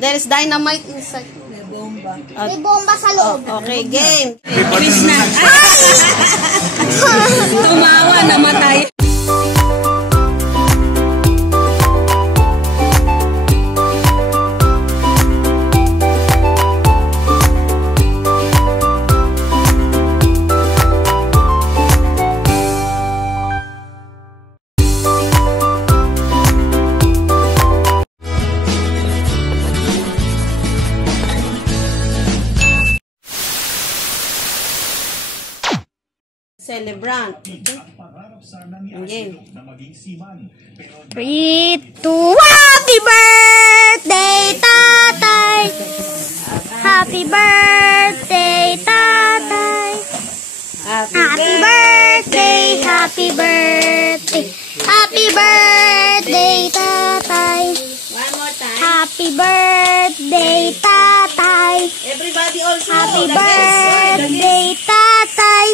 There's dynamite inside. May bomba. May bomba sa loob. Okay, game. Wish na. Tumawa, namatay. Celebrant. Game. 3, 2, happy birthday, tatay! Happy birthday, tatay! Happy birthday, happy birthday! Happy birthday, tatay! One more time. Happy birthday, tatay! Everybody also. Happy birthday, tatay!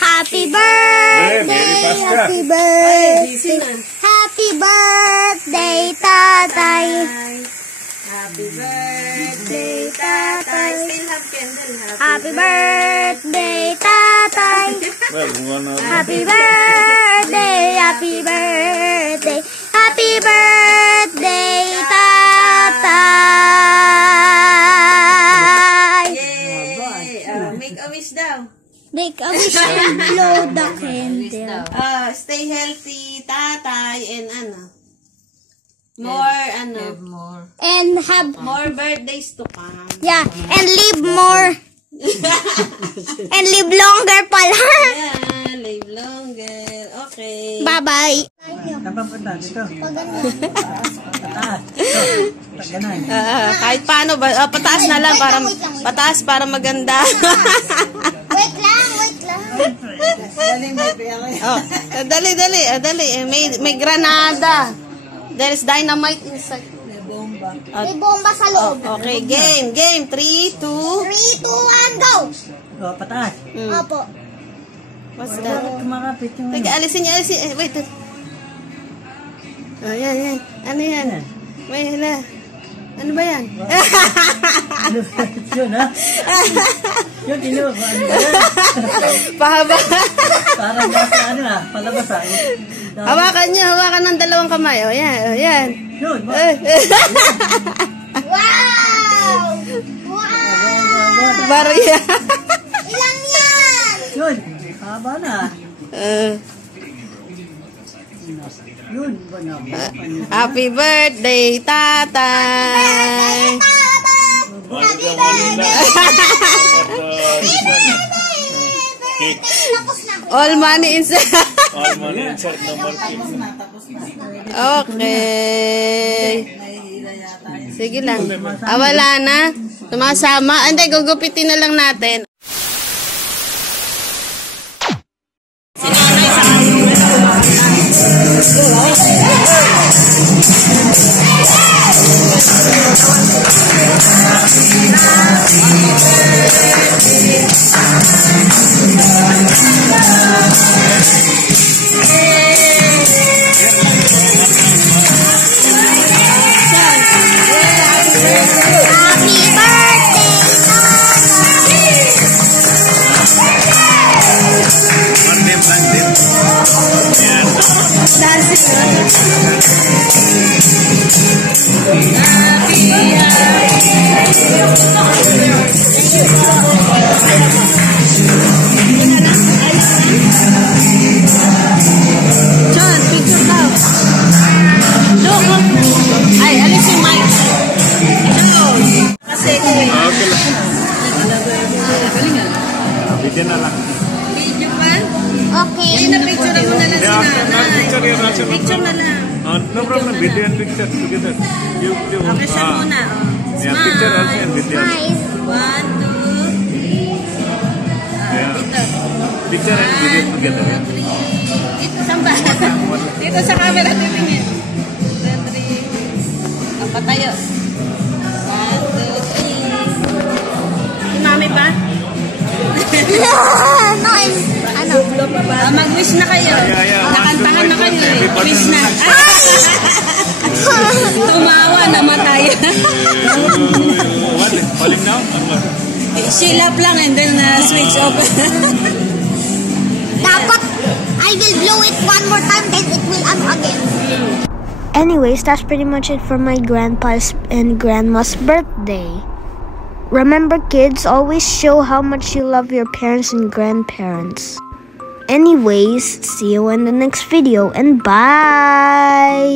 Happy birthday, happy birthday, happy birthday, tatay. Happy birthday, tatay. Still have candle. Happy birthday, tatay. Happy birthday, happy birthday, happy birthday, tatay. Yay! Make a wish daw. Make a wish and blow the candle. Stay healthy, tatay, and more, And have, more birthdays to come. yeah, and live more. And live longer pala. Yeah, live longer. Okay. Bye-bye. Napapunta dito. Kahit paano ba, pataas na lang para pataas para maganda. Wait lang, wait lang. Oh, dali. May granada. There's dynamite inside. May bomba. May bomba sa loob. Okay, game. 3, 2. 3, 2, 1, go! Oh, pataas. Opo. What's that? Kumakapit yung Teka, alisin. Wait. Oh, yan. Ano yan? May hala. Ano ba yan? yun, ha? Yun, kinuha ko. Ano ba yan? Pahaba. Parang nasa, palabas, ha? Hawakan ng dalawang kamay. O, yan. Yun, Wow! Wow! Barya. Ilan yan? yun, haba na. Yun, ba na? Happy birthday, tatay. Happy birthday! Tapos na. All money inside. All money inside no more things. Okay. Sige lang. Wala na. Tumasama. Hindi, gugupitin na lang natin. John, picture daw. Look. Ay, alis yung mic. Kasi Bigyan na lang. video pa? Okay. Hindi na picture mo na lang si nanay. Picture yan, Rasha. Picture na lang. No problem. Video and picture together. You. Okay, siya muna. Yeah, picture also and video. Nice. 1, 2. Yeah. Dito. Picture and video together. Yeah. Dito, saan ba? Dito sa camera, titingin. 2, 3. Patayo. 1, 2, 3. Si mami pa? No, ano? Mag-wish na kayo. Nakantahan na kayo. Wish na. Tumawa, namatay. Shield up lang and then switch off. Dapat, I will blow it one more time, then it will on again. Anyways, that's pretty much it for my grandpa's and grandma's birthday. Remember, kids, always show how much you love your parents and grandparents. Anyways, see you in the next video and bye!